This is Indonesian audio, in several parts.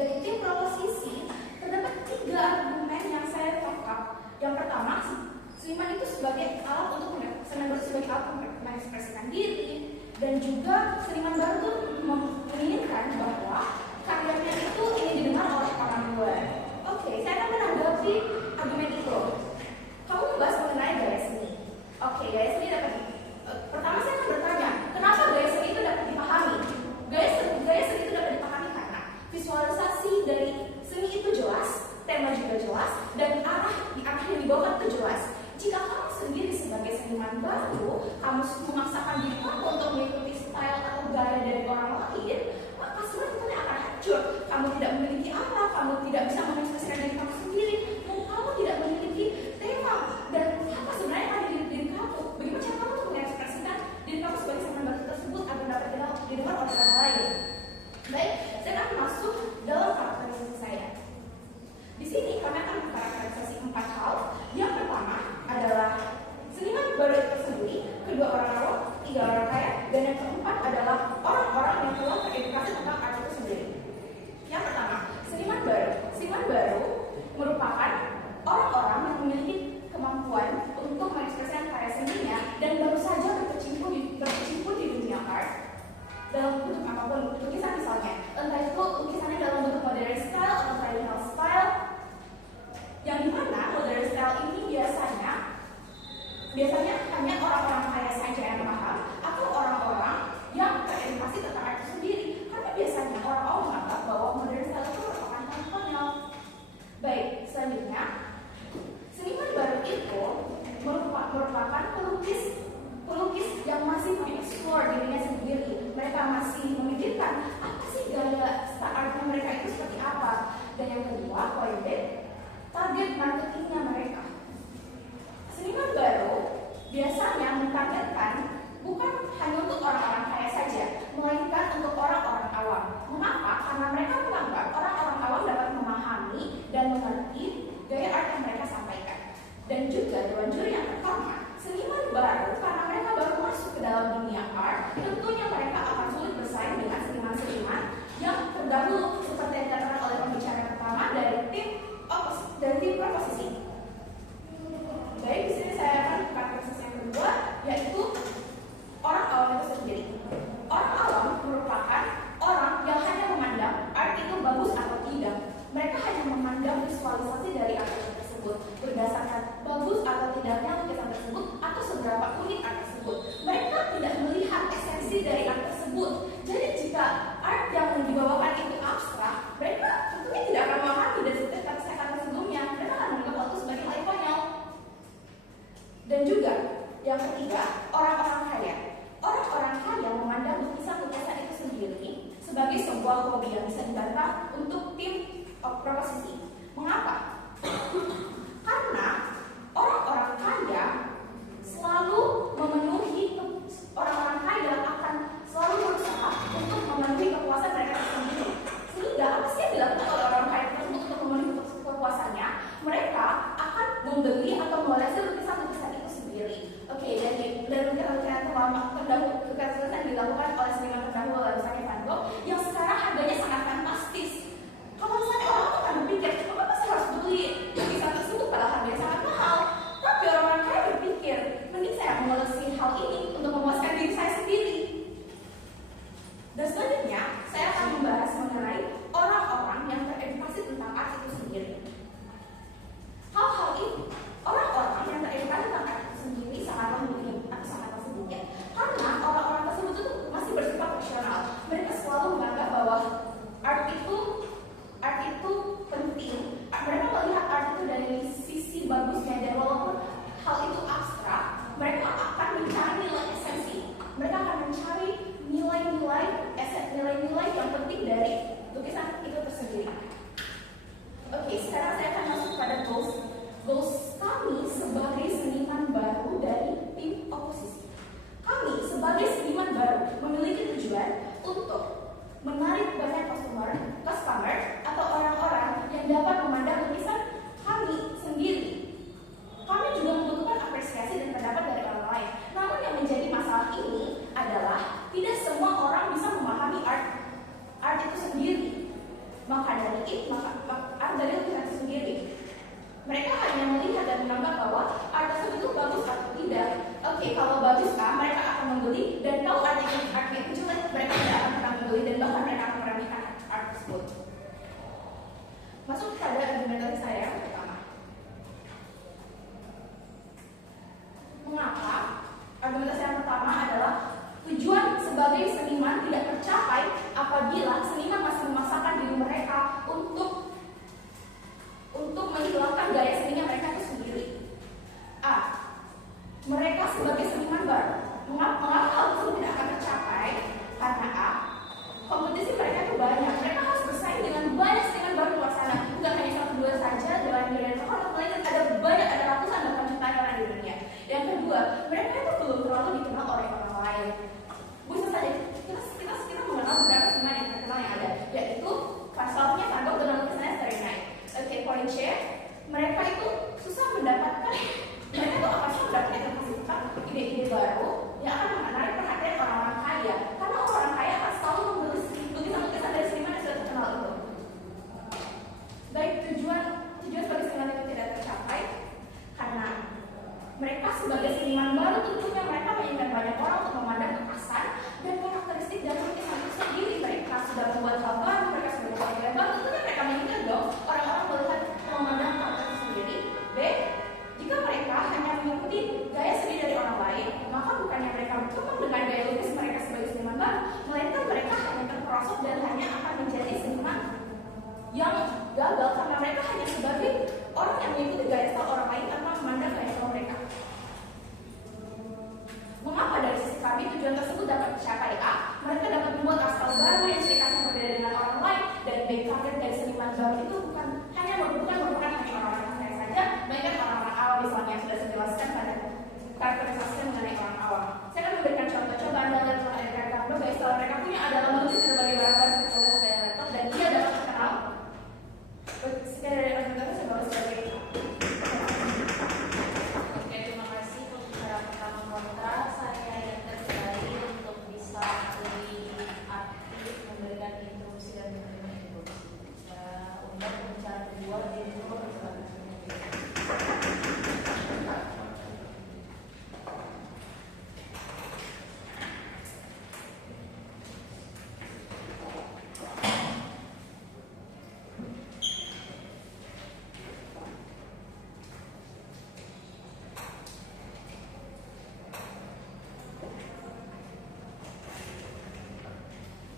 Dari tim proposisi terdapat 3 argumen yang saya tangkap. Yang pertama, seniman itu sebagai alat untuk mengekspresikan diri, dan juga seniman baru itu menginginkan bahwa karyanya itu ingin didengar oleh orang luar. Oke, saya akan menanggapi argumen itu. Kamu membahas mengenai gaya seni. Oke, gaya seni dapat pertama saya akan bertanya, kenapa gaya seni itu dapat dipahami? Gaya seni itu dapat dipahami karena visualisasi dari seni itu jelas, tema juga jelas, dan arah yang dibawa itu jelas. Jika kamu sendiri sebagai seniman baru, kamu memaksakan diri kamu untuk mengikuti style atau gaya dari orang lain, maka sebenarnya akan hancur. Kamu tidak memiliki arah, kamu tidak bisa mengekspresikan diri kamu sendiri, dan kamu tidak memiliki tema. Dan apa sebenarnya ada di diri kamu? Bagaimana cara kamu untuk mengekspresikan diri kamu sebagai seniman baru tersebut agar dapat didengar oleh orang lain? Baik, saya akan masuk dalam karakterisasi saya. Di sini kami akan mengkarakterisasi 4 hal. Yang pertama adalah seniman baru itu tersendiri, kedua orang awam, 3 orang kaya, dan yang keempat adalah orang-orang yang telah teredukasi tentang art itu sendiri. Yang pertama, seniman baru. Seniman baru baik, maka art dari lukisan sendiri. Mereka hanya melihat dan menganggap bahwa art tersebut itu bagus atau tidak. Oke, kalau bagus mereka akan membeli, dan kalau artnya itu jelek, mereka tidak akan pernah membeli, dan bahkan mereka akan meremehkan art tersebut. Masuk pada argumentasi saya yang pertama. Mengapa? Argumentasi yang pertama adalah tujuan sebagai seniman tidak tercapai apabila seniman masih memaksakan diri mereka untuk menghilangkan gaya seninya mereka itu sendiri. Mereka sebagai seniman baru, mengapa hal tersebut tidak akan tercapai? Karena kompetisi mereka itu banyak. Mereka harus bersaing dengan banyak seniman baru di luar sana. Bukan hanya satu dua saja dalam dunia terhormat, melainkan ada ratusan bahkan jutaan orang di dunia. Yang kedua, mereka itu belum terlalu dikenal oleh orang lain. Bisa saja kita mengenal beberapa seniman yang terkenal yang ada, yaitu Van Gogh dengan lukisannya Starry Night. Oke, point C, mereka itu susah mendapatkan, mereka itu akan susah mendapatkan ide-ide baru yang akan menarik perhatian orang-orang kaya, karena orang kaya akan selalu membeli lukisan-lukisan dari seniman yang sudah terkenal itu. Baik, tujuan sebagai seniman itu tidak tercapai karena mereka sebagai seniman baru tentunya mereka menginginkan banyak orang untuk memandang kekasan dan karakteristik dari lukisan itu sendiri. Mereka sudah membuat hal baru, mereka sudah membuat gaya baru, tentunya mereka menginginkan dong orang-orang melihat memandang karakter itu sendiri. B, jika mereka hanya mengikuti gaya seni dari orang lain, maka bukannya mereka berkembang dengan gaya lukis mereka sebagai seniman baru, melainkan mereka hanya terperosok dan hanya akan menjadi seniman yang gagal karena mereka hanya sebagai orang yang mengikuti gaya style orang lain tanpa memandang gaya style mereka. Mengapa dari sisi kami tujuan tersebut dapat tercapai? Mereka dapat membuat style baru yang ciri khasnya berbeda dengan orang lain, dan baik target dari seniman baru itu bukan merupakan hanya orang-orang kaya saja, melainkan orang-orang awam misalnya yang sudah saya jelaskan pada karakterisasi mengenai orang awam. Saya akan memberikan contoh. Coba Anda lihat telah ada karakter gaya style mereka punya adalah melukis berbagai barang-barang seperti pada laptop, dan dia dapat terkenal. Sekian dari argumentasi saya bawa sebagai Oke, terima kasih untuk bicara pertama kontra. Saya yang sekali untuk bisa lebih aktif memberikan instruksi dan menerima instruksi. Untuk pembicaraan kedua, Jendro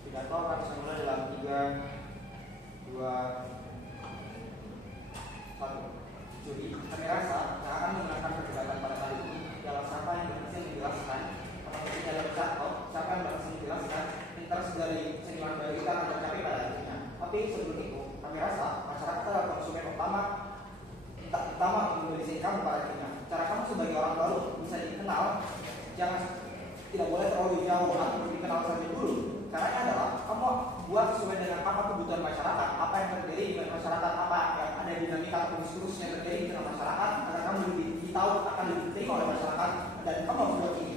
pidato akan semula dalam 3, 2, 1. Jadi, kami rasa yang akan menggunakan perdebatan pada kali ini adalah siapa yang berhasil menjelaskan atau dalam pidato, siapa yang berhasil menjelaskan interest dari seniman baru kita akan tercapai pada akhirnya. Tapi sebelum itu, kami rasa masyarakat adalah konsumen utama untuk membeli seni kamu pada akhirnya. Cara kamu sebagai orang baru bisa dikenal, tidak boleh terlalu jauh atau dikenal saja dulu. Caranya adalah kamu buat sesuai dengan apa kebutuhan masyarakat, apa yang terjadi di masyarakat, apa yang ada dinamika atau diskursus yang terjadi di tengah masyarakat, agar kamu lebih tahu akan lebih diterima oleh masyarakat, dan kamu harus buat ini.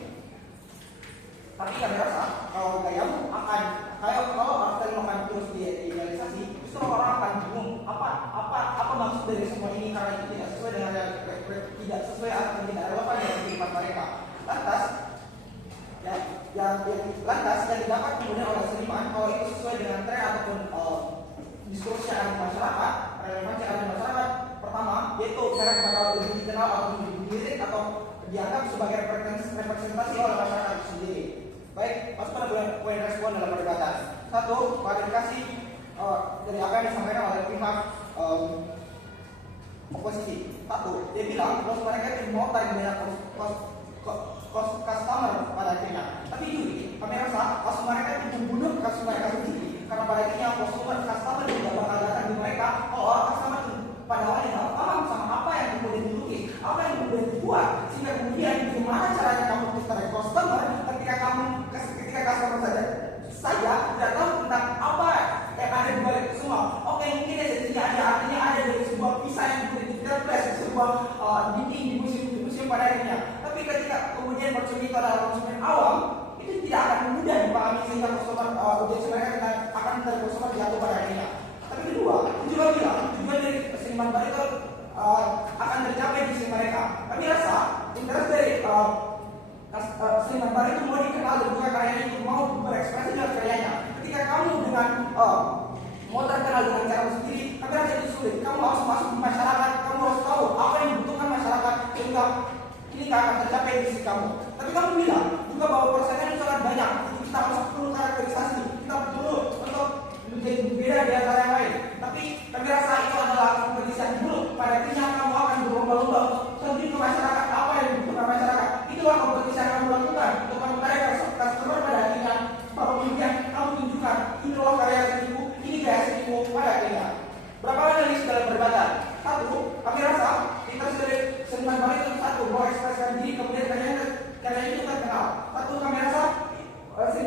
Tapi kami rasa kalau gayamu kalau artikel akan terus direalisasi, justru orang akan bingung apa maksud dari semua ini, karena itu tidak sesuai dengan tidak sesuai atau tidak relevan dengan kehidupan mereka. Lantas yang didapat kemudian oleh seniman kalau itu sesuai dengan tren ataupun diskursus yang ada di masyarakat, relevansi yang ada di masyarakat. Pertama, yaitu mereka bakal lebih dikenal atau lebih dilirik atau dianggap sebagai representasi oleh masyarakat itu sendiri. Baik, masuk pada poin respon dalam perdebatan. 1, klarifikasi dari apa yang disampaikan oleh pihak oposisi. 1, dia bilang kalau mereka itu mau tanya banyak customer pada akhirnya. Tapi juga kami rasa kasus mereka itu membunuh kasus mereka sendiri, karena pada akhirnya customer juga bakal datang di mereka kalau orang customer pada awalnya tidak paham sama apa yang kemudian dilukis, apa yang kemudian dibuat, sehingga kemudian gimana caranya kamu mencari customer ketika customer saja tidak tahu tentang apa yang ada di balik itu semua. Oke, mungkin esensinya artinya ada dari sebuah pisah yang kemudian diterples di sebuah dinding di museum pada akhirnya. Tapi ketika kemudian konsumen itu adalah konsumen awam, itu tidak akan mudah dipahami sehingga customer audiens mereka akan mencari customer jatuh pada akhirnya. Tapi kedua, sulit. Kamu harus masuk di masyarakat, kamu harus tahu apa yang dibutuhkan masyarakat sehingga ini akan tercapai visi kamu. Tapi kamu bilang juga bahwa persaingan itu sangat banyak. Jadi kita harus perlu karakterisasi, kita perlu untuk menjadi berbeda di antara yang lain. Tapi kami rasa itu adalah kompetisi yang buruk. Pada akhirnya kamu akan berlomba-lomba terjun ke masyarakat, apa yang dibutuhkan masyarakat. Itulah kompetisi yang kamu lakukan untuk kamu tarik customer. Pada akhirnya bahwa kemudian kamu tunjukkan ini loh karya senimu, ini gaya senimu. Pada akhirnya berapa analis dalam perdebatan? Satu, kami rasa kita dari seniman baru itu satu, mau ekspresikan diri, kemudian karya itu terkenal. Satu, kami rasa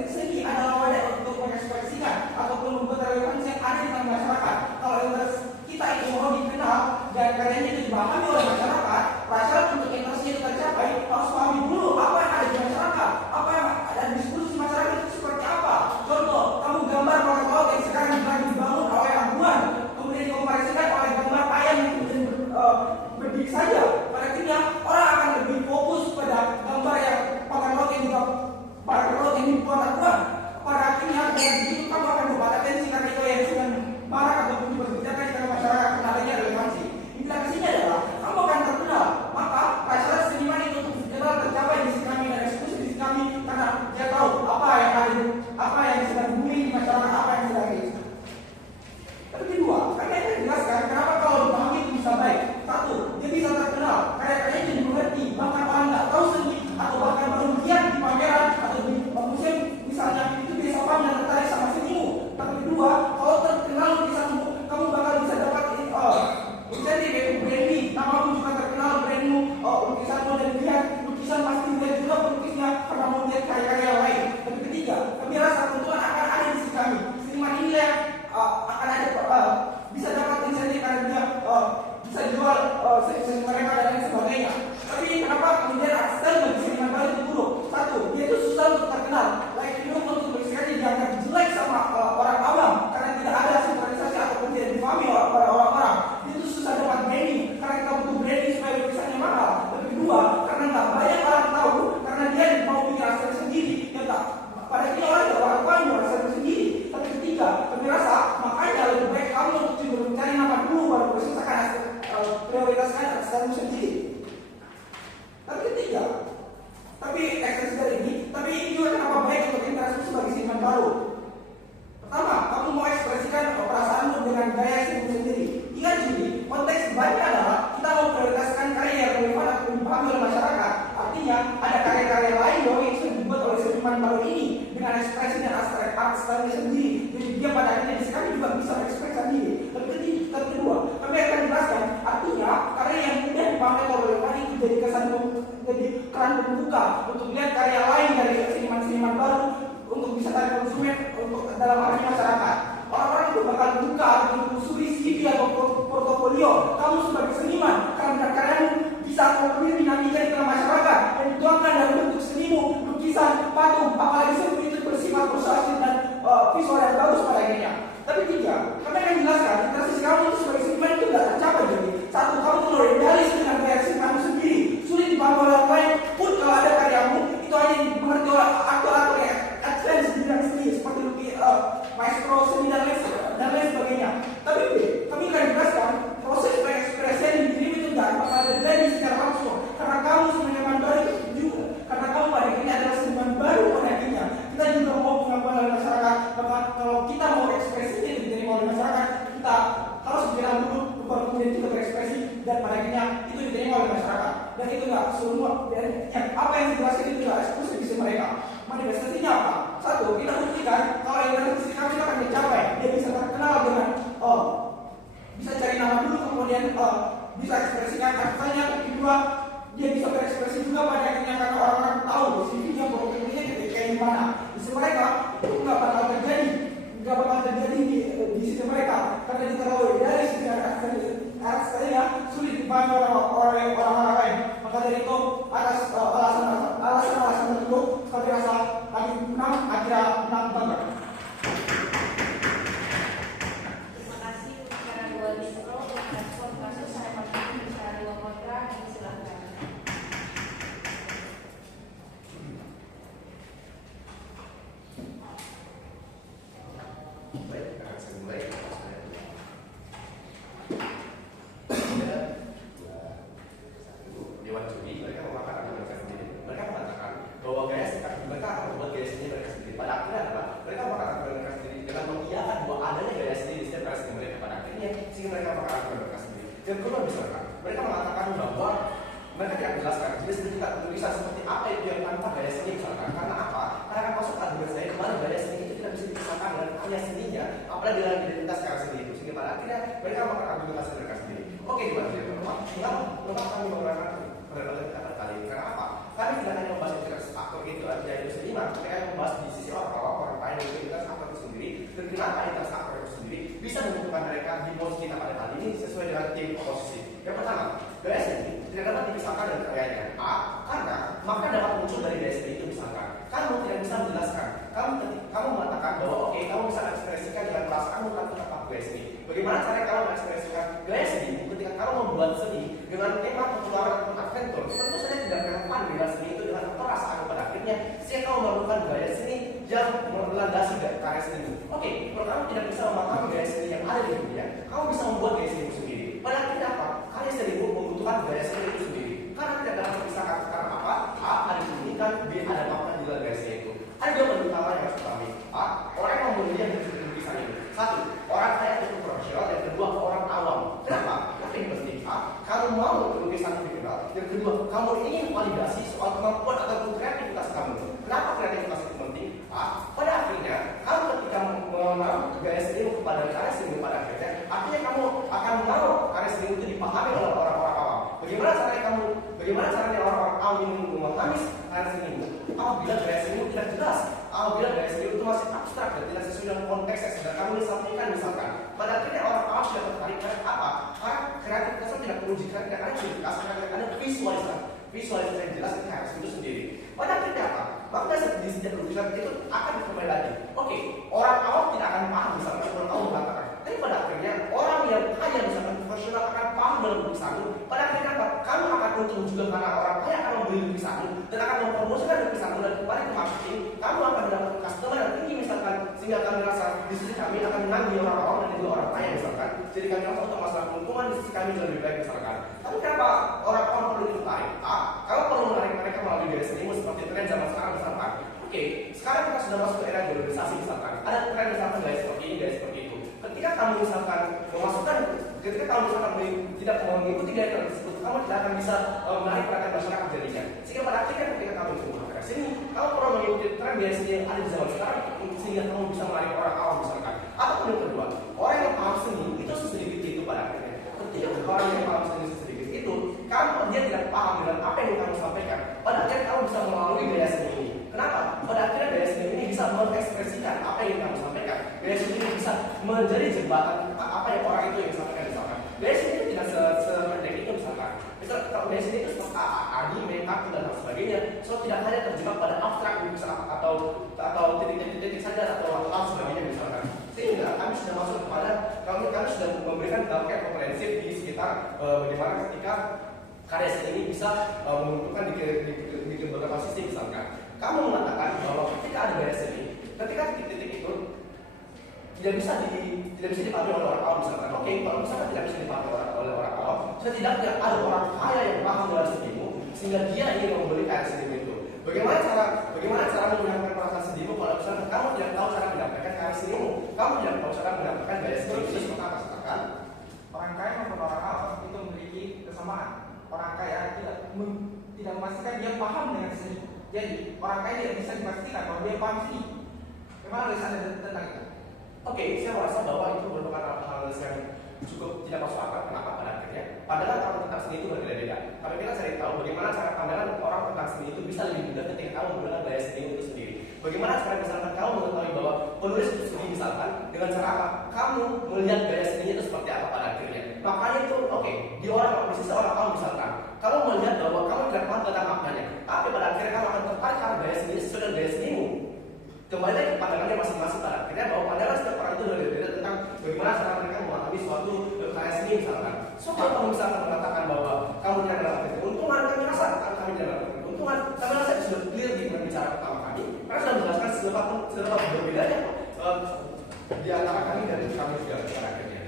seni adalah wadah untuk mengekspresikan ataupun membuat relevansi yang ada di tengah masyarakat. Kalau kita itu mau dikenal dan karyanya itu dipahami oleh masyarakat, prasyarat untuk interestnya itu tercapai harus pahami dulu apa yang ada di masyarakat, apa yang ada diskusi masyarakat itu seperti apa. Contoh, kamu gambar laut yang sekarang lagi dibangun oleh Labuan, kemudian dikomparasikan oleh gambar ayam yang kemudian berdiri saja. Pada akhirnya orang akan lebih fokus pada gambar yang pakan laut yang dibuat Labuan. Pada akhirnya dengan begitu kamu akan membuat atensi karena itu yang sedang marak ataupun diperbincangkan di tengah masyarakat kenalnya relevansi. Implikasinya adalah kamu akan terkenal. Maka prasyarat seniman itu untuk dikenal tercapai di sisi kami dan eksekusi di sisi kami karena dia tahu apa yang ada, apa yang sedang booming di masyarakat, apa yang sedang ini. Tapi kedua, kami akan jelaskan kenapa kalau dipahami itu bisa baik. Satu, dia bisa terkenal, karya-karyanya jadi mengerti, bahkan orang nggak tahu seni atau bahkan baru lihat di pameran atau di museum misalnya itu bisa paham dan tertarik sama senimu. Tapi kedua, kalau terkenal lukisanmu, kamu bakal bisa dapat insentif branding, namamu juga terkenal, brandmu, lukisanmu dan lihat lukisan pasti lihat juga pelukisnya karena mau lihat karya-karya lain. Tapi ketiga, kami rasa keuntungan akan ada di sisi kami. Seniman ini yang akan ada bisa dapat insentif karena dia bisa jual seni mereka dan lain sebagainya. Tapi kenapa kemudian aksen bagi seniman baru itu buruk? Satu, dia itu susah untuk terkenal. Like itu untuk bersikapnya dianggap jelek sama orang awam karena tidak ada sinkronisasi ataupun tidak dipahami oleh orang-orang. Dia itu susah dapat branding karena kita butuh branding supaya lukisannya mahal. Tapi kedua, karena nggak banyak orang tahu karena dia mau bikin aksen sendiri. Ya tak. Pada akhirnya orang tidak orang jual aksen sendiri. Tapi ketiga, kami rasa makanya lebih baik kamu untuk mencari nama dulu baru berselesaikan prioritaskan aksen sendiri. Tapi ketiga, tapi ekstensi dari ini, tapi ini juga kenapa baik untuk interaksi sebagai seniman baru. Pertama, kamu mau ekspresikan perasaanmu dengan gaya senimu sendiri. Ingat juga, konteks debatnya adalah kita mau prioritaskan karya yang relevan atau dipahami oleh masyarakat. Artinya, ada karya-karya lain dong yang sudah dibuat oleh seniman baru ini dengan ekspresi dan art style sendiri. Jadi dia pada akhirnya di kami juga bisa berekspresi sendiri. Tapi kedua, kami akan jelaskan. Artinya, karya yang mudah dipahami oleh relevan itu jadi keran pembuka untuk lihat karya lain dari seniman-seniman baru untuk bisa tarik konsumen untuk dalam arti masyarakat. Orang-orang itu bakal buka atau menelusuri CV atau portofolio kamu sebagai seniman karena karyamu bisa mengambil dinamika di tengah masyarakat dan dituangkan dalam bentuk senimu, lukisan, patung, apalagi seni itu bersifat persuasif dan visual yang bagus pada akhirnya. Tapi tiga, kami akan jelaskan interaksi kamu itu sebagai seniman itu tidak tercapai. Jadi satu, kamu terlalu idealis dengan gaya senimanmu sendiri, sulit dipahami oleh orang lain. Pun kalau ada karyamu itu hanya dimengerti oleh aktor-aktor yang advance di bidang seni seperti maestro seni dan lain sebagainya. Tapi kami akan jelaskan proses berekspresi yang dikirim itu tidak bakal terjadi secara langsung karena kamu seniman baru itu juga karena kamu pada akhirnya adalah seniman baru pada akhirnya. Kita juga mau pengakuan oleh masyarakat bahwa kalau kita mau ekspresi itu diterima oleh masyarakat, kita harus berjalan dulu baru kemudian kita berekspresi dan pada akhirnya itu diterima oleh masyarakat. Dan itu nggak semua dan apa yang dijelaskan itu tidak eksklusif di mereka. Manifestasinya apa? Satu, kita buktikan kalau interaksi kami itu akan dicapai. Dia bisa terkenal dengan bisa cari nama dulu kemudian bisa ekspresikan aksesnya. Kedua, dia bisa berekspresi juga pada akhirnya karena orang-orang tahu CV-nya profilnya kayak gimana. Di sisi mereka itu nggak bakal terjadi di sisi mereka karena dia terlalu idealis dengan aksesnya sulit dipahami oleh orang-orang lain. Maka dari itu atas alasan tersebut kami rasa kami menang akhirnya menang banget. Terima kasih untuk cara dua distro yang respon kasus saya pakai bicara dua kontra. Silakan. sehingga mereka mengatakan mereka sendiri. Yang kedua misalkan, mereka mengatakan bahwa mereka tidak menjelaskan jenis bentuk tulisan seperti apa itu yang tanpa gaya seni misalkan. Karena apa? Karena konsep argumen saya kemarin gaya seni itu tidak bisa dipisahkan dengan karya seninya, apalagi dengan identitas karya seni itu. Sehingga pada akhirnya mereka mengatakan argumentasi mereka sendiri. Oke, gimana dia? Mengapa kami menggunakan perdebatan kata kali? Karena apa? Kami tidak hanya membahas identitas aktor itu artinya itu seniman, mereka yang membahas di sisi orang lain itu identitas aktor itu sendiri, dan kenapa identitas aktor itu sendiri bisa menentukan mereka di posisi kita pada kali ini sesuai dengan tim oposisi. Yang pertama, gaya seni tidak dapat dipisahkan dari karyanya. A. Karena maka dapat muncul dari gaya seni itu misalkan. Kamu tidak bisa menjelaskan. Kamu mengatakan bahwa oke, kamu bisa ekspresikan dengan perasaanmu tanpa tepat gaya seni. Bagaimana cara kamu mengekspresikan gaya seni ketika kamu membuat seni dengan tema petualangan ataupun adventure? Tentu saja tidak relevan dengan seni itu dengan perasaan pada akhirnya. Sehingga kamu melakukan gaya seni yang melandasi karya seni. Oke, kalau kamu tidak bisa memahami gaya seni yang ada di dunia, kamu bisa membuat gaya seni sendiri. Pada akhirnya apa? Karya seni membutuhkan gaya seni itu sendiri. Karena tidak dapat dipisahkan. Karena apa? A. Ada keunikan, B. Ada makna di dalam gaya seni itu. Ada dua bentuk utama yang harus dipahami. A. Orang yang membeli yang dari lukisan itu. Satu, orang kaya atau profesional. Yang kedua, orang awam. Kenapa? Apa yang penting? A. Kamu mau lukisan itu dikenal. Yang kedua, kamu ingin validasi soal kemampuan ataupun kreativitas kamu. Kenapa kreativitas itu penting? A. Pada akhirnya, kamu ketika mengenal gaya seni kepada karya seni pada akhirnya, artinya kamu akan mau karya seni itu dipahami oleh orang-orang awam. Bagaimana caranya orang-orang awam ini memahami karya seni itu? Apabila gaya seni itu tidak jelas, apabila gaya seni itu masih abstrak dan tidak sesuai dengan konteks yang sedang kamu sampaikan misalkan, pada akhirnya orang awam tidak tertarik. Karena apa? Karena kreativitasnya tidak menunjukkan tidak ada ciri khas, karena ada visualisasi yang jelas dari karya seni itu sendiri. Pada akhirnya apa? Maka di setiap lukisan itu akan kembali lagi. Oke, orang awam tidak akan paham misalkan orang awam mengatakan. Tapi pada akhirnya orang yang kaya misalkan profesional akan paham dalam lukisan itu. Pada akhirnya apa? Kamu akan untung juga karena orang kaya akan membeli lukisan itu dan akan mempromosikan lukisan itu dan kembali ke marketing. Kamu akan mendapat customer yang tinggi misalkan, sehingga kami merasa di sisi kami akan menanggi orang awam dan juga orang kaya misalkan. Jadi kami merasa untuk masalah keuntungan di sisi kami lebih baik misalkan. Tapi kenapa orang awam perlu tertarik? A. Kamu perlu menarik mereka melalui gaya senimu seperti tren zaman sekarang misalkan. Oke, sekarang kita sudah masuk ke era globalisasi misalkan. Ada tren misalkan gaya seperti ini, gaya seperti itu. Ketika kamu misalkan tidak mengikuti gaya tersebut, kamu tidak akan bisa menarik perhatian masyarakat jadinya. Sehingga pada akhirnya ketika kamu menggunakan sini, kamu perlu mengikuti tren gaya seni yang ada di zaman sekarang sehingga kamu bisa menarik orang awam misalkan. Ataupun yang kedua, orang yang paham seni itu sedikit itu pada akhirnya. Ketika orang yang paham seni sedikit itu, dia tidak paham dengan apa yang kamu sampaikan. Pada akhirnya kamu bisa melalui gaya seni ini. Kenapa? Pada akhirnya gaya seni ini bisa mengekspresikan apa yang kamu sampaikan. Gaya seni ini bisa menjadi jembatan apa yang orang itu yang sampaikan misalkan. Gaya seni itu tidak sependek itu misalkan. Misal kalau gaya seni itu seperti anime, kartun dan sebagainya, so tidak hanya terjebak pada abstrak atau titik-titik saja atau hal sebagainya misalkan. Sehingga kami sudah masuk kepada kami sudah memberikan dampak yang komprehensif di sekitar bagaimana ketika karya seni ini bisa menentukan di beberapa sisi misalkan. Kamu mengatakan bahwa ketika ada gaya seni, ketika titik-titik itu tidak bisa dipahami oleh orang awam misalkan. Oke, kalau misalkan tidak bisa dipahami oleh orang awam, setidaknya ada orang kaya yang paham dengan senimu sehingga dia ingin membeli karya senimu itu. Bagaimana cara menyampaikan perasaan senimu kalau misalkan kamu tidak tahu cara menyampaikan karya senimu, kamu tidak tahu cara menyampaikan gaya senimu itu seperti apa misalkan? Orang kaya maupun orang awam itu memiliki kesamaan. Orang kaya tidak memastikan dia paham dengan seni. Jadi orang kaya tidak bisa dipastikan bahwa dia paham seni. Bagaimana tulisannya tentang itu? Oke, saya merasa bahwa itu merupakan hal yang cukup tidak masuk akal. Kenapa pada akhirnya? Pandangan orang tentang seni itu berbeda-beda. Tapi kita cari tahu bagaimana cara pandangan orang tentang seni itu bisa lebih mudah ketika kamu menggunakan gaya seni itu sendiri. Bagaimana cara misalkan kamu mengetahui bahwa penulis itu seni misalkan dengan cara apa? Kamu melihat gaya seninya itu seperti apa pada akhirnya. Makanya itu oke, di sisi orang awam misalkan, kamu melihat bahwa kamu tidak paham tentang maknanya, tapi pada akhirnya kamu akan tertarik karena gaya seninya sesuai dengan gaya senimu. Kembali lagi pandangannya masing-masing pada akhirnya bahwa pandangan setiap orang itu berbeda tentang bagaimana cara mereka memahami suatu karya seni misalkan. So kalau kamu misalkan mengatakan bahwa kamu tidak mendapatkan keuntungan, kami rasa kami tidak mendapatkan keuntungan. Kami rasa itu sudah clear di bicara pertama kami. Karena sudah menjelaskan seberapa berbedanya di antara kami dan kami juga pada akhirnya.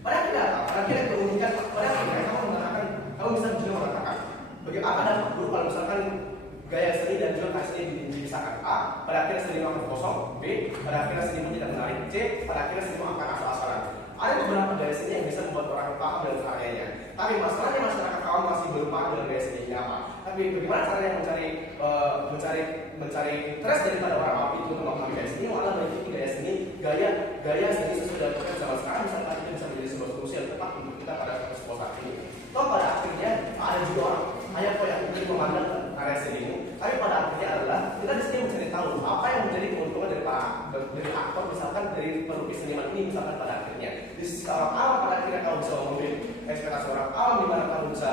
Pada akhirnya keunikan pada akhirnya kamu bisa juga mengatakan bagaimana ada buruk kalau misalkan gaya seni dan juga karya seni dipisahkan. A. Pada akhirnya seni akan kosong. B. Pada akhirnya seni tidak menarik. C. Pada akhirnya seni akan asal-asalan. Ada beberapa orang paham dengan karyanya. Tapi masalahnya masyarakat awam masih belum paham dengan gaya seni ini apa. Tapi bagaimana caranya mencari interest daripada orang awam itu untuk memahami gaya seni, malah mengikuti gaya seni sesuai dengan tren zaman sekarang, misalkan itu bisa menjadi sebuah solusi yang tepat untuk kita pada sebuah saat ini. Toh pada akhirnya ada juga orang hanya kok yang ingin memandang karya seni ini, tapi pada akhirnya adalah kita di sini mencari tahu apa yang menjadi keuntungan dari aktor, misalkan dari pelukis seniman ini, misalkan pada akhirnya di sisi orang awam pada akhirnya kamu bisa memenuhi ekspektasi orang awam, di mana kamu bisa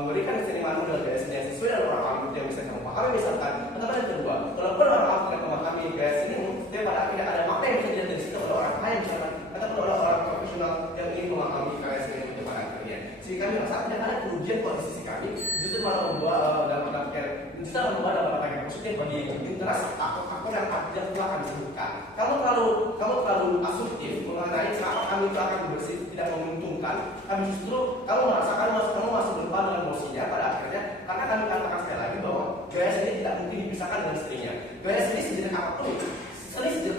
memberikan senimanmu dengan gaya seni yang sesuai dengan orang awam itu yang bisa kamu pahami, misalkan. Atau yang kedua, walaupun orang awam tidak memahami gaya senimu, tapi pada akhirnya ada makna yang bisa dilihat dari situ oleh orang lain, misalkan, ataupun oleh orang profesional yang ingin memahami karya seni itu pada akhirnya. Sehingga kami merasa tidak ada kerugian buat sisi kami, justru malah membawa dalam dampak positif bagi interest aktor yang telah kami sebutkan. Kamu terlalu asumtif mengenai kenapa kami itu akan bersih tidak menguntungkan. Kami justru kamu merasakan kamu masih berubah dengan emosinya pada akhirnya, karena kami katakan sekali lagi bahwa gaya seni tidak mungkin dipisahkan dengan seninya. Gaya seni sejenis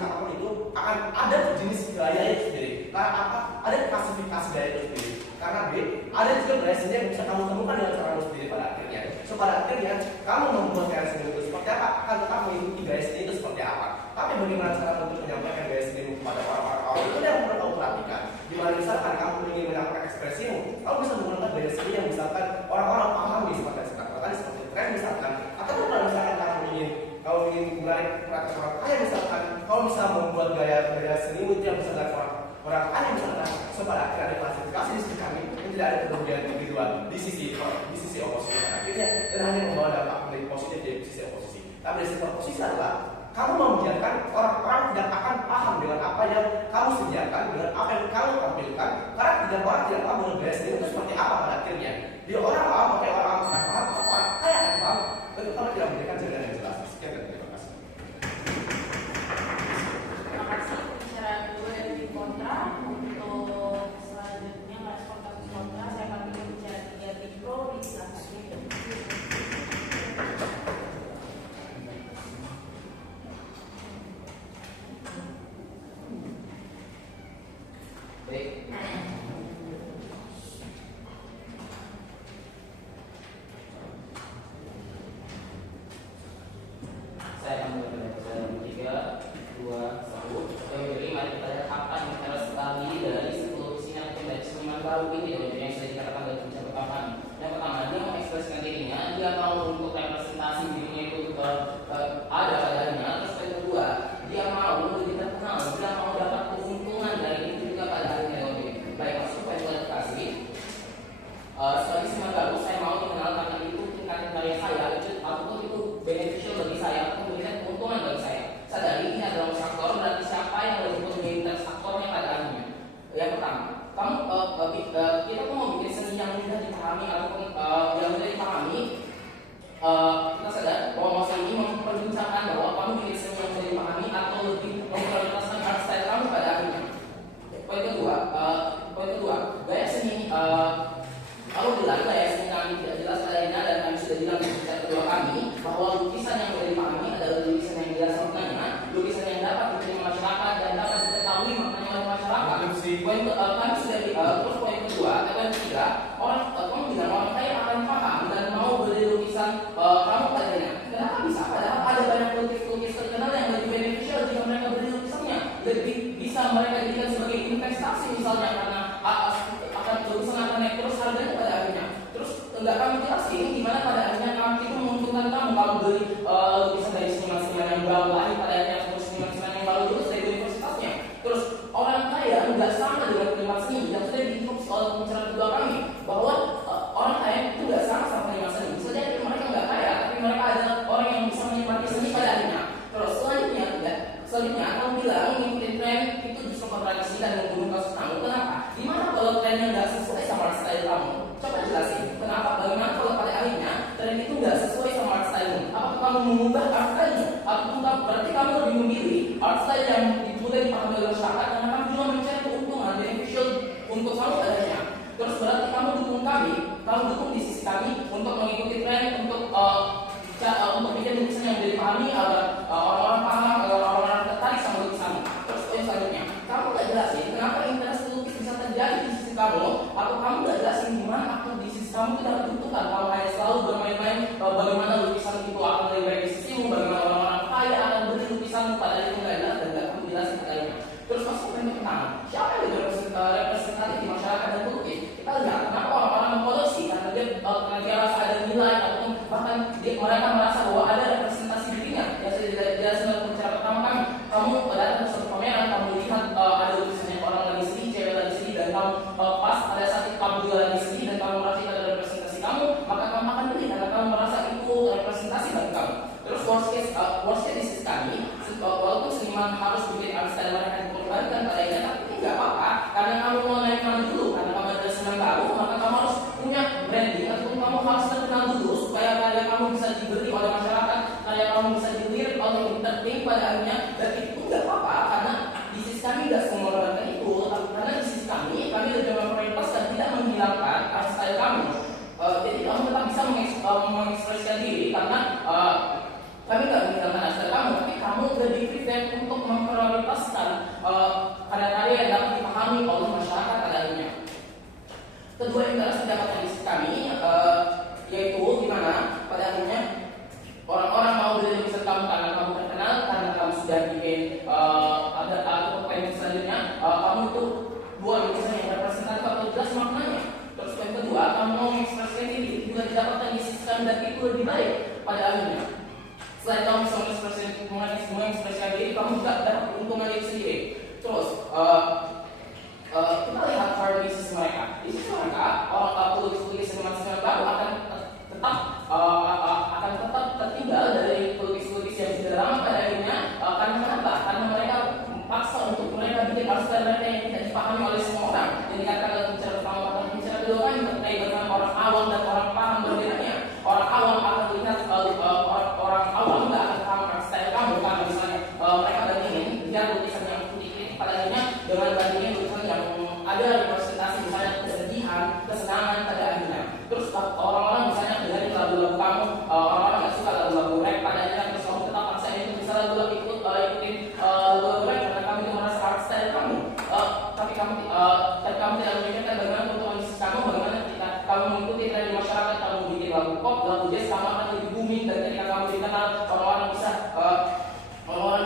apapun itu akan ada jenis gaya itu sendiri. Karena apa? Ada klasifikasi gaya itu sendiri. Karena B, ada juga gaya seni yang bisa kamu temukan dengan cara sendiri pada akhirnya. So pada akhirnya kamu membuat gaya seni itu seperti apa, akan tetap mengikuti gaya seni itu seperti apa. Tapi bagaimana cara untuk menyampaikan gaya seni kepada orang-orang awam itu yang perlu kamu perhatikan. Dimana misalkan kamu ingin menyampaikan ekspresimu, kamu bisa menggunakan gaya seni yang misalkan orang-orang pahami seperti tadi seperti tren misalkan, atau kalau misalkan kamu ingin menarik perhatian orang kaya misalkan, kamu bisa membuat gaya seni itu yang bisa dilakukan orang kaya misalkan. So pada akhirnya ada klasifikasi di sisi kami yang tidak ada kemudian individual di sisi oposisi pada akhirnya, dan hanya membawa dampak menjadi positif di sisi oposisi. Tapi dari sisi oposisi adalah kamu membiarkan orang-orang tidak akan paham dengan apa yang kamu sediakan, dengan apa yang kamu tampilkan, karena orang tidak paham dengan gaya seni itu seperti apa pada akhirnya. Dia orang paham, pakai orang akan paham, atau orang kaya akan paham. Tentu kamu tidak memberikan jawaban yang jelas. Sekian dan terima kasih. Terima kasih pembicaraan dua dari kontra. Untuk selanjutnya merespon kasus kontra, saya akan bicara 3 di pro di silakan. Baik. Saya akan mulai dalam 3, 2, 1. Jadi mari kita lihat apa yang kita sekali dari 10 sinar dari seniman baru ini yang sudah dikatakan dalam bicara pertama. Yang pertama, dia mengekspresikan dirinya, dia mau untuk representasi dirinya itu ada padanya. Terus yang kedua, dia mau lebih terkenal, dia mau dapat keuntungan dari itu juga pada akhirnya. Baik, masuk poin kualifikasi. Sebagai seniman baru, saya mau dikenal karena itu tingkat karya saya, ataupun itu beneficial bagi saya, atau memberikan keuntungan bagi saya. Sadari ini adalah faktor, berarti siapa yang lebih menjadi faktornya pada akhirnya. Yang pertama, kita tuh mau bikin seni yang mudah dipahami ataupun yang mudah dipahami. Kita sadar bahwa masa ini memperbincangkan bahwa kamu bikin seni yang mudah dipahami atau lebih memprioritaskan art style kamu pada akhirnya. Poin kedua, gaya seni kalau bilang gaya seni kami tidak jelas padanya, dan kami sudah bilang di episode kedua kami bahwa lukisan yang mudah dipahami adalah lukisan yang jelas maknanya, lukisan yang dapat diterima masyarakat dan dapat diketahui maknanya oleh masyarakat. Kami sudah terus poin ketiga, kamu bilang orang kaya akan paham dan mau beli lukisan kamu padanya. Kenapa bisa? Padahal ada banyak pelukis terkenal yang lebih beneficial jika mereka beli lukisannya, lebih bisa mereka jadikan sebagai investasi misalnya, karena lukisan akan naik terus harganya pada akhirnya. Terus enggak kami jelasin gimana pada akhirnya itu menguntungkan kamu kalau beli lukisan dari seniman-seniman yang baru lahir pada akhirnya, atau seniman-seniman yang baru lulus dari universitasnya. Terus orang kaya enggak sama dengan penikmat seni yang sudah diinstruksi oleh pembicaraan kedua kami bahwa orang kaya itu enggak sama penikmat seni. Bisa jadi mereka enggak kaya, tapi mereka adalah orang yang bisa menikmati seni pada akhirnya. Terus selanjutnya kamu bilang mengikuti tren itu justru kontradiksi dan membunuh kasus kamu. Kenapa? Gimana kalau trennya nggak sesuai sama art style kamu? Coba jelasin. Kenapa? Bagaimana kalau pada akhirnya tren itu nggak sesuai sama art style-mu? Apakah kamu mengubah art style-mu? Ataupun berarti kamu lebih memilih art style yang mudah dipahami oleh masyarakat karena kamu juga mencari keuntungan beneficial untuk kamu padanya. Terus berarti kamu dukung di sisi kami untuk mengikuti tren, untuk bikin lukisan yang mudah dipahami agar orang-orang paham, agar orang-orang tertarik sama lukisan. Terus poin selanjutnya, kamu nggak jelasin kenapa interest lukis bisa terjadi di sisi kamu kamu, atau kamu nggak jelasin gimana aktor di sisi kamu tidak dibutuhkan. Kamu hanya selalu bermain-main bagaimana lukisan itu akan lebih baik di sisimu, bagaimana orang-orang kaya akan beli lukisanmu, padahal itu nggak jelas dan nggak kamu jelasin katanya. Terus masuk ke pertama, siapa yang representatif di masyarakat dan pelukis? Kita lihat kenapa orang-orang mengkoleksi karena dia rasa ada nilai ataupun bahkan mereka merasa bahwa ada representasi dirinya. Yang saya jelasin dalam pembicaraan pertama kami, kamu datang ke suatu pameran, kamu lihat ada lukisannya orang lagi sedih, cewek lagi sedih, dan kamu pas pada saat itu kamu juga lagi sedih dan kamu merasa itu ada representasi kamu, maka kamu akan beli karena kamu merasa itu representasi bagi kamu. Terus worst case di sisi kami, walaupun seniman harus bikin art style mereka dikorbankan padanya, tapi nggak apa-apa karena kamu mau naik mana dulu, karena kamu ada seniman baru, maka kamu harus punya branding ataupun kamu harus terkenal dulu supaya karya kamu bisa dibeli oleh masyarakat, karya kamu bisa dilirik oleh entertain pada akhirnya, dan itu nggak apa-apa karena di sisi kami nggak mengorbankan itu, karena di sisi kami lebih memprioritaskan tidak menghilangkan art style kamu. Jadi kamu tetap bisa mengekspresikan diri karena kami nggak menghilangkan hasil kamu, tapi kamu lebih prefer untuk memprioritaskan karya-karya yang dapat dipahami oleh masyarakat pada akhirnya. Kedua yang harus didapatkan di sisi kami yaitu di mana pada akhirnya orang-orang mau beli lukisan kamu karena kamu terkenal, karena kamu sudah bikin ada atau poin selanjutnya kamu itu buat lukisan yang representatif atau jelas maknanya. Terus poin kedua, kamu mau mengekspresikan diri juga didapatkan di sisi kami dan itu lebih baik pada akhirnya. Selain kamu bisa mengekspresikan diri, kamu juga dapat keuntungan itu sendiri. Terus kita lihat pada di sisi mereka. Di sisi mereka, orang pelukis-pelukis seniman baru akan tetap tertinggal dari pelukis-pelukis yang sudah lama pada akhirnya. Karena kenapa? Karena mereka paksa untuk mereka bikin art style mereka yang tidak dipahami oleh semua orang. Jadi katakan bicara pertama atau bicara kedua kan terkait dengan orang awam dan orang paham berbedanya. Orang awam akan melihat orang awam nggak akan paham art style kamu kan, misalnya mereka bandingin dengan lukisan yang putih pada akhirnya dengan bandingin lukisan yang ada representasi misalnya kesedihan, kesenangan pada akhirnya. Terus orang-orang misalnya dari lagu-lagu kamu, orang-orang nggak suka lagu-lagu rap pada akhirnya, terus kamu tetap paksa itu bisa lagu-lagu ikutin lagu-lagu rap karena kamu itu merasa art style kamu. Tapi kamu tidak memikirkan bagaimana keuntungan bisnis kamu, bagaimana ketika kamu mengikuti tren di masyarakat, kamu bikin lagu pop, lagu jazz, kamu akan lebih booming, dan ketika kamu dikenal orang-orang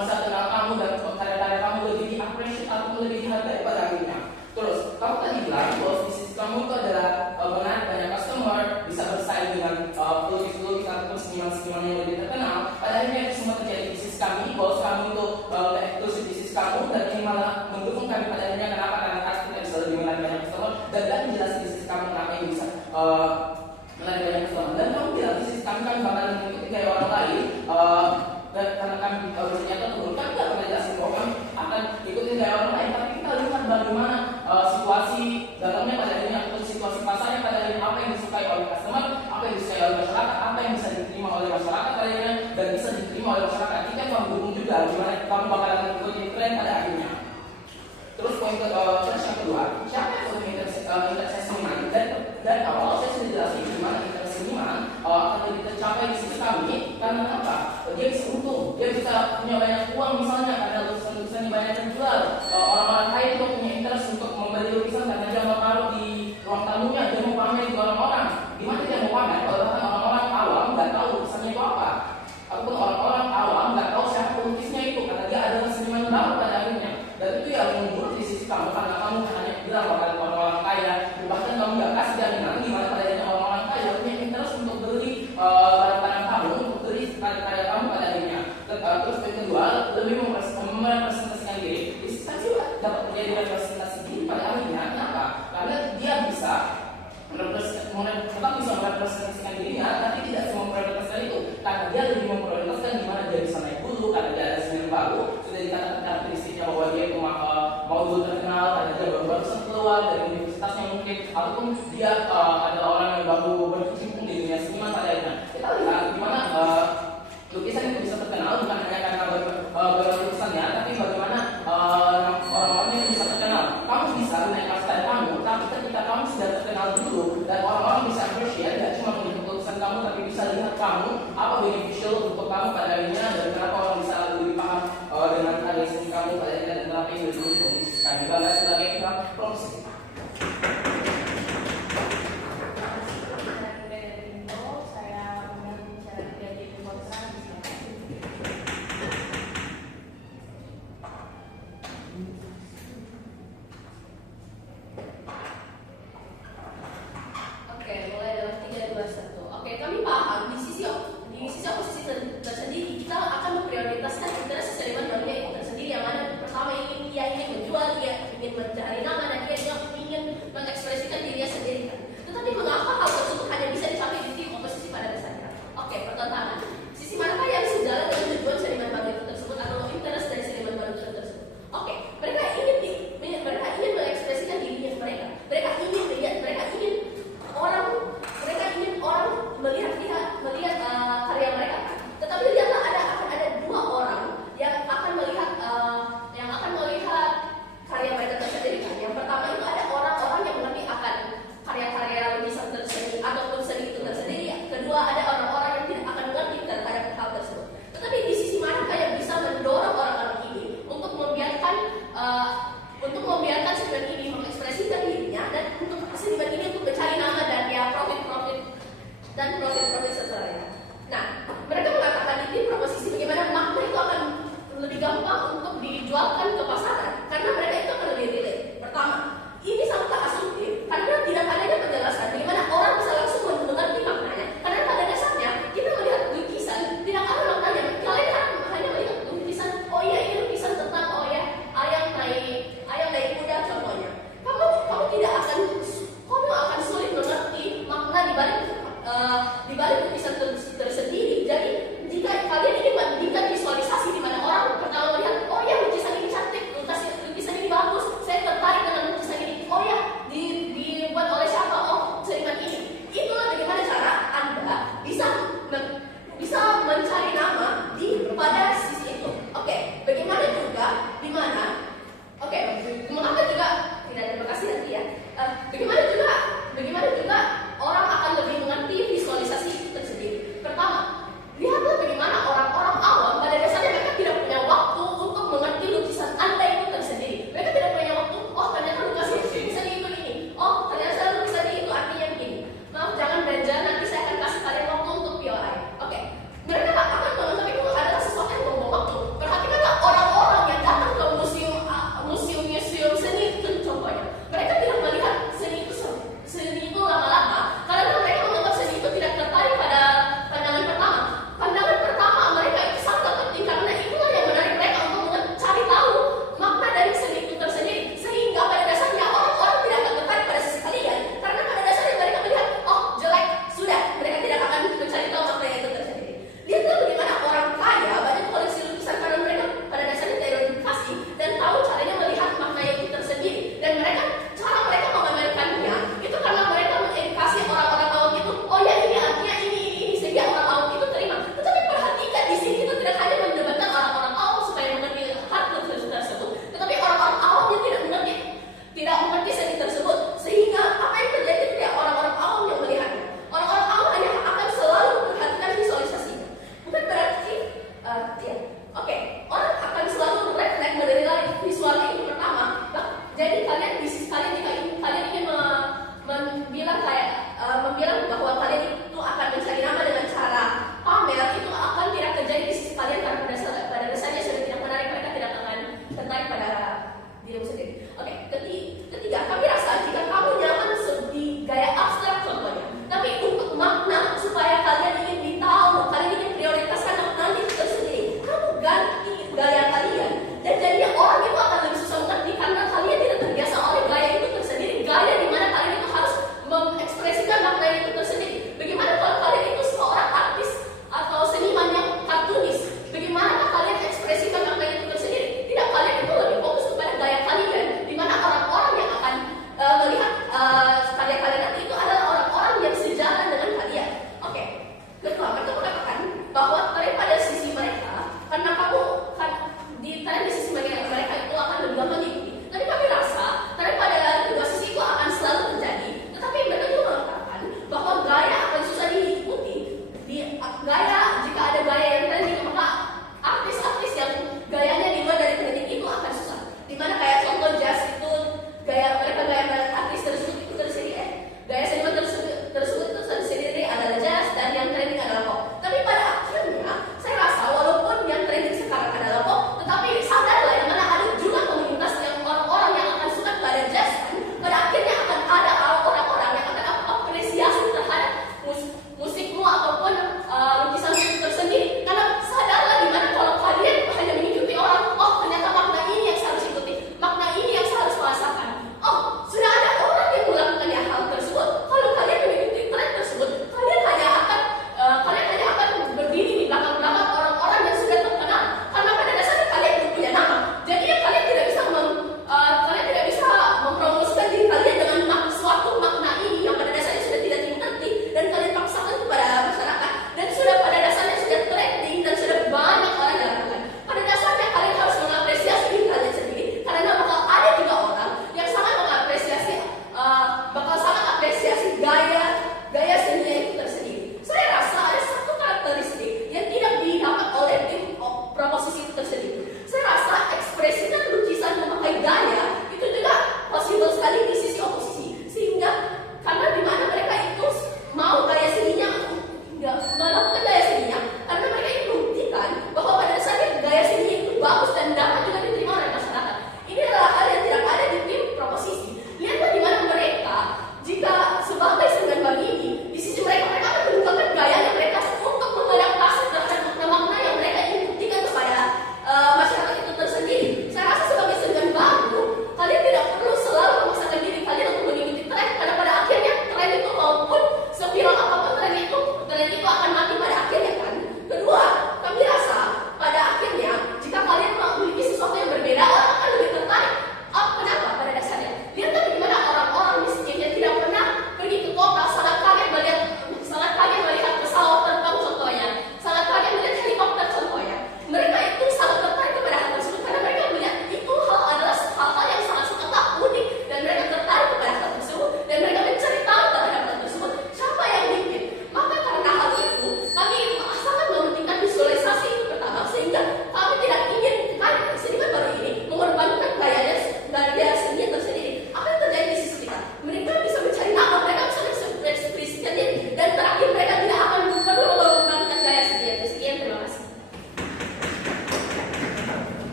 bisa kenal kamu dan karya-karya kamu lebih di-appreciate atau lebih dihargai pada akhirnya. Terus kamu tadi bilang bahwa bisnis kamu itu adalah menarik banyak customer, bisa bersaing dengan pelukis-pelukis ataupun seniman-seniman yang lebih terkenal. Pada akhirnya itu semua terjadi di bisnis kami, bahwa kamu itu nggak eksklusif di bisnis kamu, dan ini malah mendukung kami pada akhirnya. Kenapa? Karena kita bisa lebih menarik banyak customer, dan menjelaskan bisnis kamu kenapa ini bisa menarik banyak customer. Dan kamu bilang bisnis kami bakalan mengikuti gaya orang lain, dan karena kami ternyata turun, kami tidak pernah jelasin bahwa kami akan ikutin gaya orang lain, tapi kita lihat bagaimana situasi dalamnya pada akhirnya, atau situasi pasarnya pada akhirnya, apa yang disukai oleh customer, apa yang disukai oleh masyarakat, apa yang bisa diterima oleh masyarakat pada akhirnya, dan bisa diterima oleh masyarakat. Kita mendukung juga gimana kamu bakalan mengikuti tren pada akhirnya. Terus poin yang kedua, siapa yang punya interest seniman, dan awal saya sudah jelasin gimana interest seniman akan lebih tercapai di sisi kami. Karena apa? Dia bisa untung, dia bisa punya banyak uang misalnya karena lukisan-lukisan yang banyak terjual. Orang-orang kaya itu punya interest untuk membeli lukisan karena dia mau taruh di ruang tamunya, dia mau pamer ke orang-orang. Gimana dia mau pamer kalau orang-orang awam nggak tahu lukisannya itu apa, ataupun orang-orang awam nggak tahu siapa pelukisnya itu, karena dia adalah seniman baru pada akhirnya. Dan itu yang membuat di sisi kamu, karena kamu hanya bilang bahkan orang-orang kaya, bahkan kamu nggak kasih jaminan gimana pada akhirnya orang-orang kaya punya interest untuk beli barang-barang kamu, untuk beli karya kamu pada akhirnya. Terus yang kedua, lebih merepresentasikan diri. Di sisi juga dapat menjadi representasi diri pada akhirnya. Kenapa? Karena dia bisa tetap bisa merepresentasikan dirinya, tapi tidak semua memprioritaskan itu, karena dia lebih memprioritaskan di mana dia bisa naik dulu, karena dia ada seniman baru, sudah dikatakan karakteristiknya bahwa dia itu mau dulu terkenal, karena dia baru keluar dari universitasnya mungkin, ataupun dia adalah orang yang baru berkecimpung di dunia seniman pada akhirnya. Kita lihat gimana lukisan itu bisa terkenal bukan hanya karena lukisannya, tapi bagaimana orang-orangnya itu bisa terkenal. Kamu bisa menaikkan style kamu, tapi ketika kamu sudah terkenal dulu dan orang-orang bisa appreciate, tidak cuma melihat lukisan kamu, tapi bisa lihat kamu apa beneficial untuk kamu pada akhirnya, dan kenapa orang bisa lebih paham dengan karya seni kamu pada akhirnya, dan kenapa ini lebih untuk kami. Sebagai kita proses.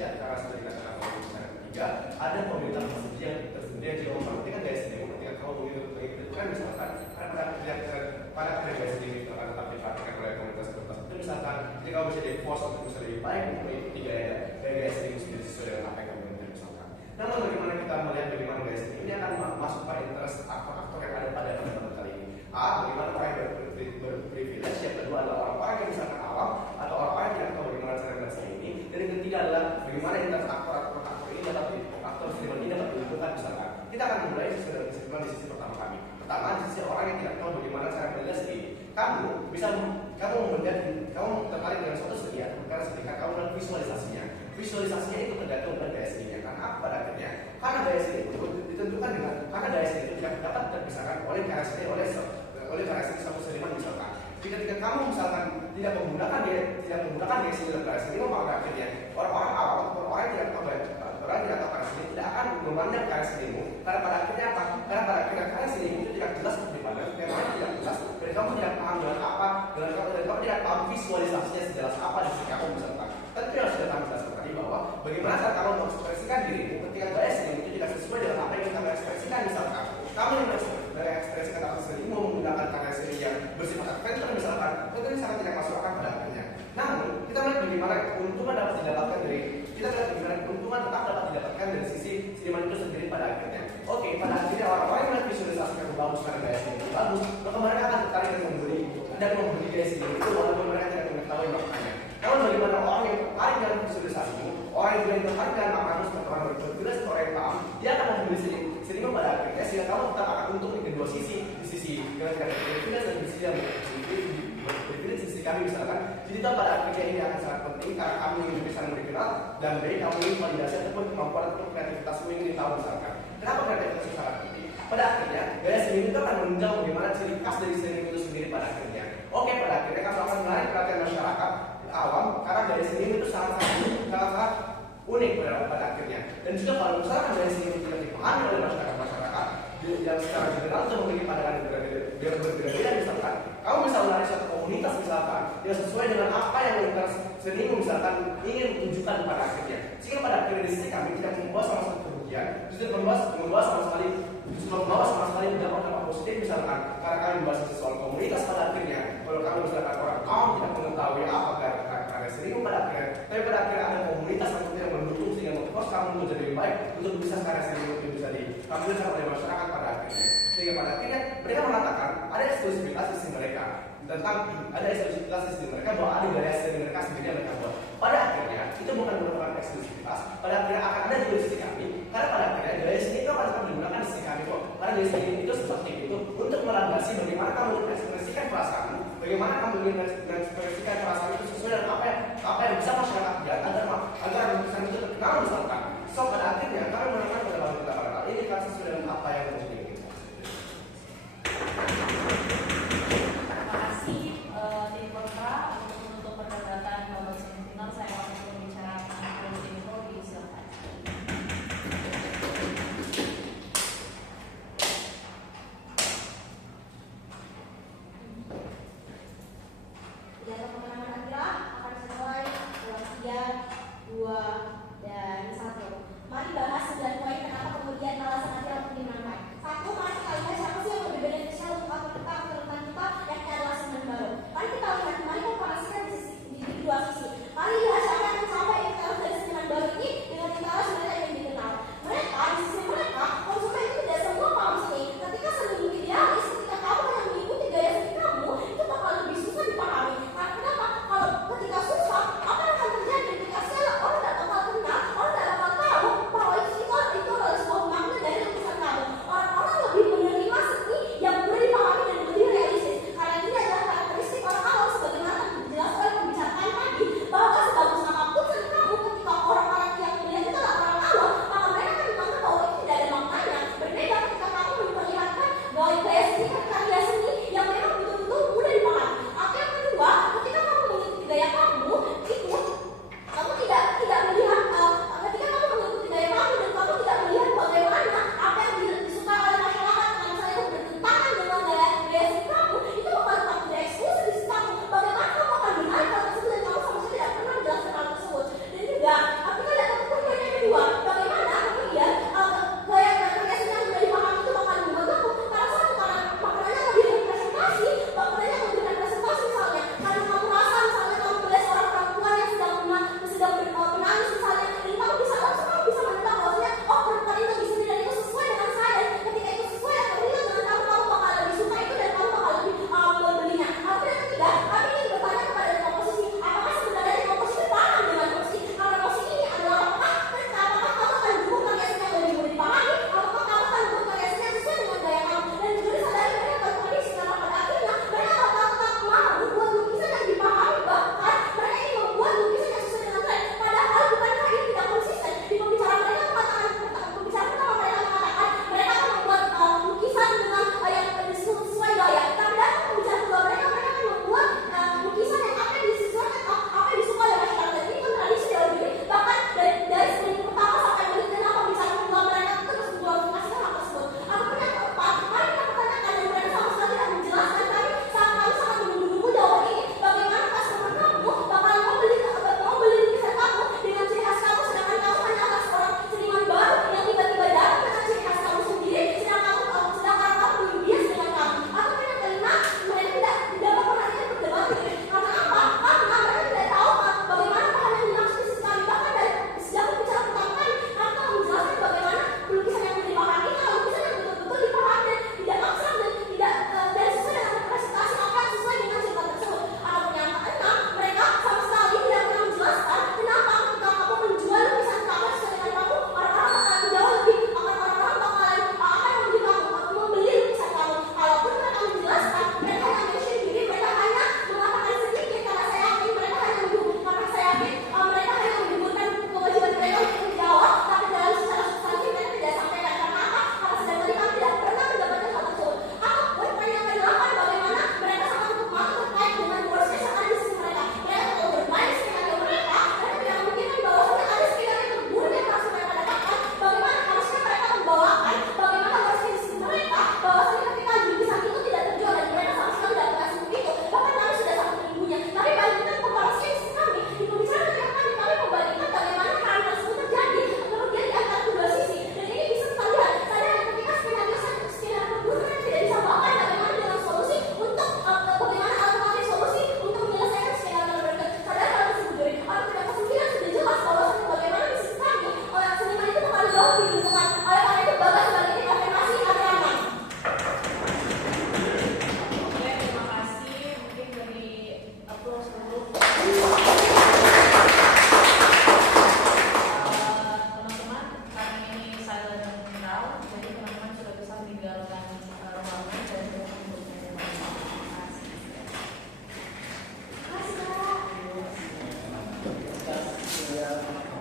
manusia karena sudah dikatakan oleh Buku ketiga ada komunitas manusia yang tersendiri yang juga memperhatikan gaya sendiri ketika kamu begitu kan misalkan pada kerja gaya sendiri misalkan tetap diperhatikan oleh komunitas itu misalkan jika kamu bisa di-force untuk bisa lebih baik untuk mengikuti gaya sendiri sendiri sesuai dengan apa yang kamu inginkan misalkan. Namun bagaimana kita melihat bagaimana gaya sendiri ini akan masuk pada interest aktor-aktor yang ada pada teman-teman kali ini. Bagaimana orang yang berprivilege, yang kedua adalah orang-orang yang misalkan awam atau orang-orang yang tidak tahu bagaimana cara belajar ini, dan yang ketiga adalah bagaimana interest aktor-aktor ini dapat aktor seniman ini dapat dilakukan misalkan. Kita akan mulai sesuai dengan kesimpulan di sisi pertama kami. Pertama, di sisi orang yang tidak tahu bagaimana cara belajar ini. Kamu tertarik dengan suatu seni atau karena seni, kamu melihat visualisasinya. Visualisasinya itu tergantung pada gaya seninya. Karena apa pada akhirnya? Karena gaya seni itu ditentukan dengan karena gaya seni itu tidak dapat terpisahkan oleh karya seni oleh karya seni suatu seniman misalkan. Ketika kamu misalkan tidak menggunakan gaya seni dalam karya seni, maka akhirnya orang-orang awam atau orang yang tidak tahu karya seni tidak akan memandang karya senimu. Karena pada akhirnya apa? Karena pada akhirnya karya senimu itu tidak jelas untuk dipandang, temanya tidak jelas, dan kamu tidak paham dengan apa, dan kamu tidak paham visualisasinya sejelas apa di sini kamu misalkan. Tapi harus sudah kami jelaskan tadi bahwa bagaimana cara kamu mengekspresikan dirimu ketika gaya seni itu tidak sesuai dengan apa yang kamu ekspresikan misalkan. Kamu yang mengekspresikan apa seni mau menggunakan karya seni yang bersifat adventure misalkan, itu sangat tidak masuk akal pada akhirnya. Namun kita melihat bagaimana keuntungan dapat didapatkan tetap dapat didapatkan dari sisi seniman itu sendiri pada akhirnya. Oke, pada akhirnya orang-orang yang melihat visualisasi yang bagus karena gaya seni itu bagus, maka mereka akan tertarik dan membeli gaya seni itu walaupun mereka tidak mengetahui maknanya. Namun bagaimana orang yang tertarik dengan visualisasi itu, orang yang tertarik dengan makna seperti orang berpikir seperti orang paham, dia akan membeli seniman pada akhirnya sehingga kamu tetap akan untung di kedua sisi, di sisi dengan berpikir dan di sisi yang berpikir di sisi kami misalkan. Jadi pada akhirnya ini akan sangat penting karena kami ingin bisa dikenal dan B kamu ingin validasi ataupun kemampuan atau kreativitasmu ingin tahu misalkan. Kenapa kreativitas itu sangat penting? Pada akhirnya gaya seni itu akan menunjang bagaimana ciri khas dari seni itu sendiri pada akhirnya. Oke, pada akhirnya kamu akan menarik perhatian masyarakat awam karena gaya seni itu sangat unik pada akhirnya. Dan juga kalau misalkan gaya seni itu tidak dipahami oleh masyarakat yang secara general itu memiliki pandangan berbeda misalkan, kamu bisa menarik suatu komunitas misalkan yang sesuai dengan apa yang lintas seni misalkan ingin tunjukkan pada akhirnya. Sehingga pada akhirnya di sini kami tidak membawa sama sekali kerugian, justru membawa sama sekali dampak positif misalkan karena kami membahas soal komunitas pada akhirnya. Kalau kamu misalkan orang awam tidak mengetahui apa karya seni pada akhirnya, tapi pada akhirnya ada komunitas yang mendukung sehingga membuat kamu menjadi lebih baik untuk bisa karya seni itu bisa ditampilkan oleh masyarakat pada akhirnya. Sehingga pada akhirnya mereka mengatakan ada eksklusivitas di sisi mereka bahwa ada gaya seni mereka sendiri yang mereka buat. Pada akhirnya itu bukan merupakan eksklusivitas. Pada akhirnya akan ada juga di sisi kami. Karena pada akhirnya gaya seni itu akan digunakan di sisi kami kok. Karena gaya seni itu seperti itu untuk melandasi bagaimana kamu mengekspresikan perasaanmu, bagaimana kamu mengekspresikan perasaan itu sesuai dengan apa yang bisa masyarakat lihat agar lukisan itu terkenal misalkan. So pada akhirnya kami menggunakan